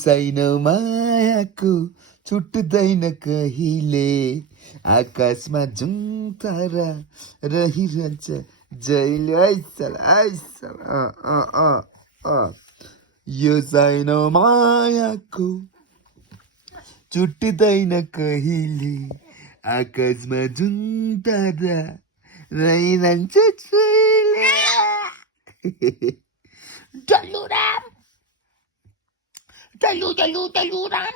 सानो मायाको छुट्दैन कहिले आकाशमा जुन तारा रहिरहन्छ जहिले आइसल आइसल यो सानो मायाको छुट्दैन कहिले आकाशमा जुन तारा रहिरहन्छ जहिले Daluram. Daluram.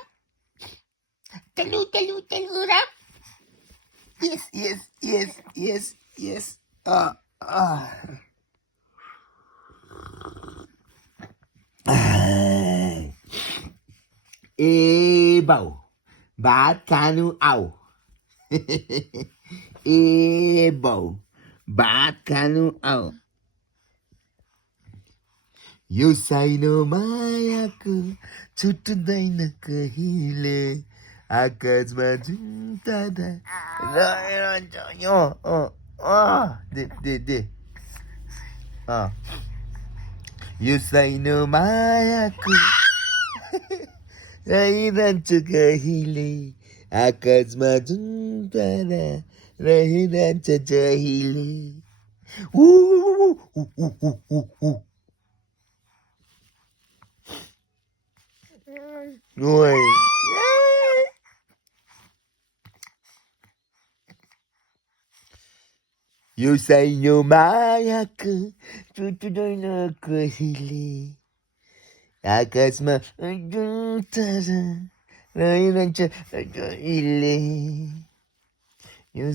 Daluram. Yes, yes, yes, yes, yes. ए बाउ भात खानु आऊ ए बाउ भात खानु आऊ यो सानो मायाको छुट्दैन कहिले आकाशमा जुन तारा रहन्छ यो दे यो सानो मायाको रहिरहन्छ कहिले आकाशमा जुन तारा रहिरहन्छ जहिले ओइ यो सानो मायाको छुट्दैन कहिले आकाशमा जुन तारा रहिरहन्छ जहिले यो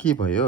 के भयो